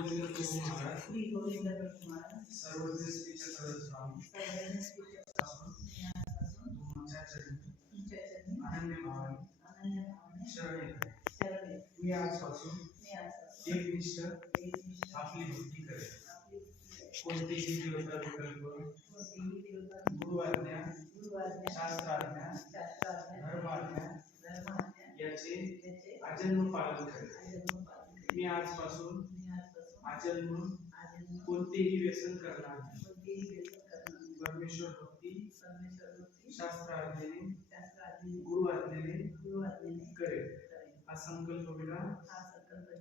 श्री गोविंद महाराज सर्वज्ञ स्वामी अनन्य भावाने शरणे मी आजपासून एकनिष्ठ आपली भक्ती करेन. कोणतेही देवता विकल्प गुरुआज्ञा शास्त्राज्ञा धर्माज्ञा याचे आजन्म पालन करेन. मी आजपासून आजन्म कोणतेही व्यसन करणार नाही. परमेश्वर भक्ती शास्त्राज्ञेने गुरु आज्ञेने करेल. हा संकल्प विना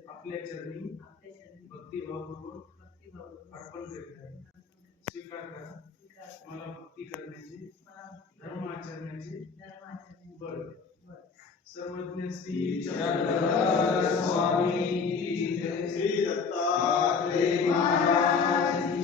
आपल्या चरणी भक्तिभावपूर्वक अर्पण करीत आहे. स्वीकार करा. मला भक्ती करण्याचे धर्म आचरण्याचे बळ. सर्वज्ञ श्री चक्रधर स्वामी श्री दत्तात्रेय महाराज की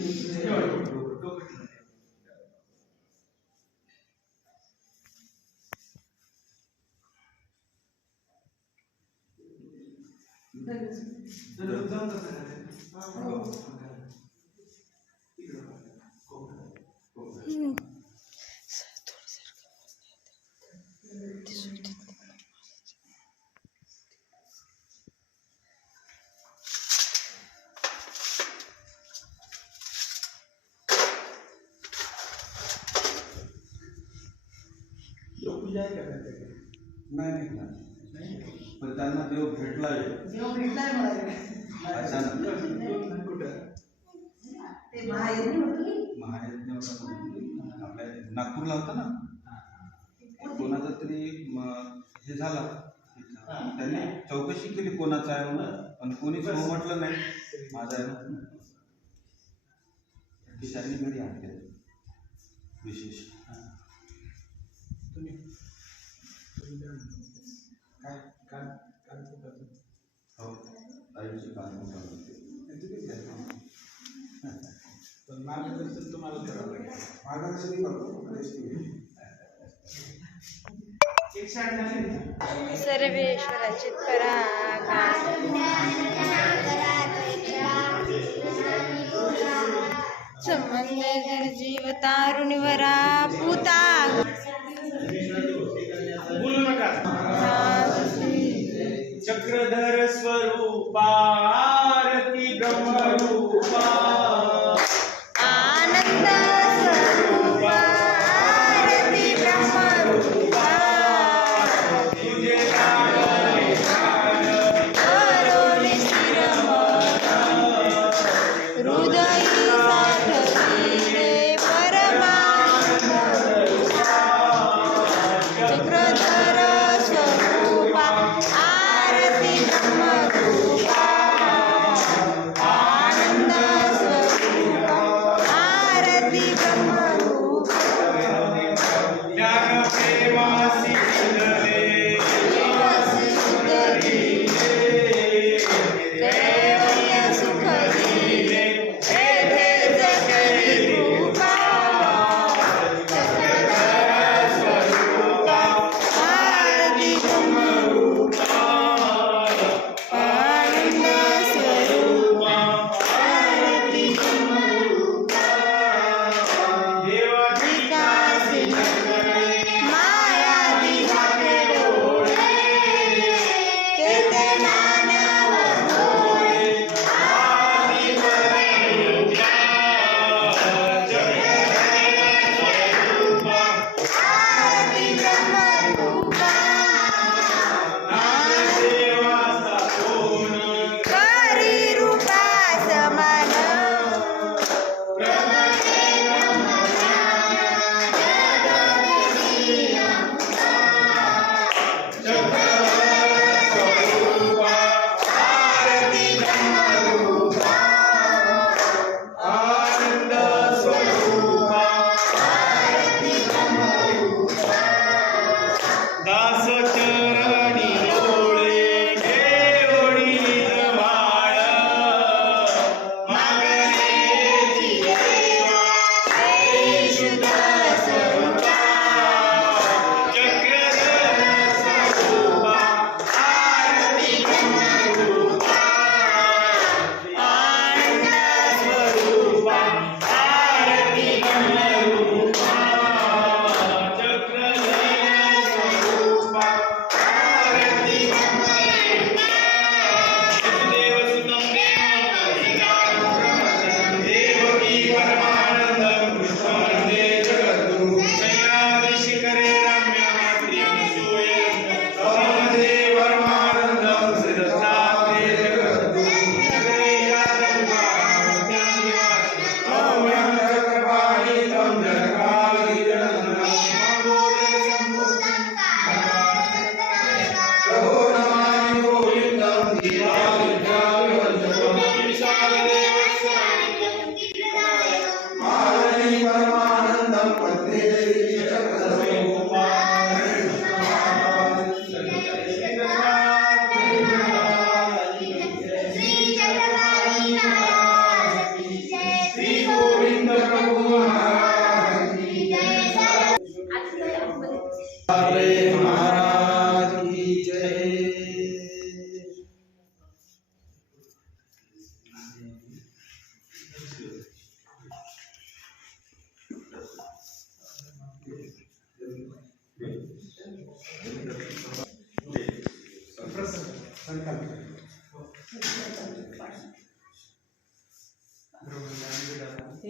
जय. नाही पण त्यांना देव भेटलाय. महायज्ञ आपल्या नागपूरला होता ना, कोणाचा तरी हे झाला, त्यांनी चौकशी केली कोणाचा आहे म्हणून, पण कोणीच हो म्हटलं नाही. माझा आहे ना, त्यांनी घरी आणले विशेष. हो आईचे काम मार्गदर्शन तुम्हाला करावं लागेल. मार्गदर्शन सर्वेश्वराची पराकाष्ठा संबंध जर जीव तारुणीवरा भूता बोलू नका. चक्रधर स्वरूपा आरती ब्रह्मरूपा आनंद स्वरूपा आरती ब्रह्मरूपा तुझे करोनी शिरमोहन हृदयी साठविले परमानंद ब्रह्मज्ञानी वेदांत.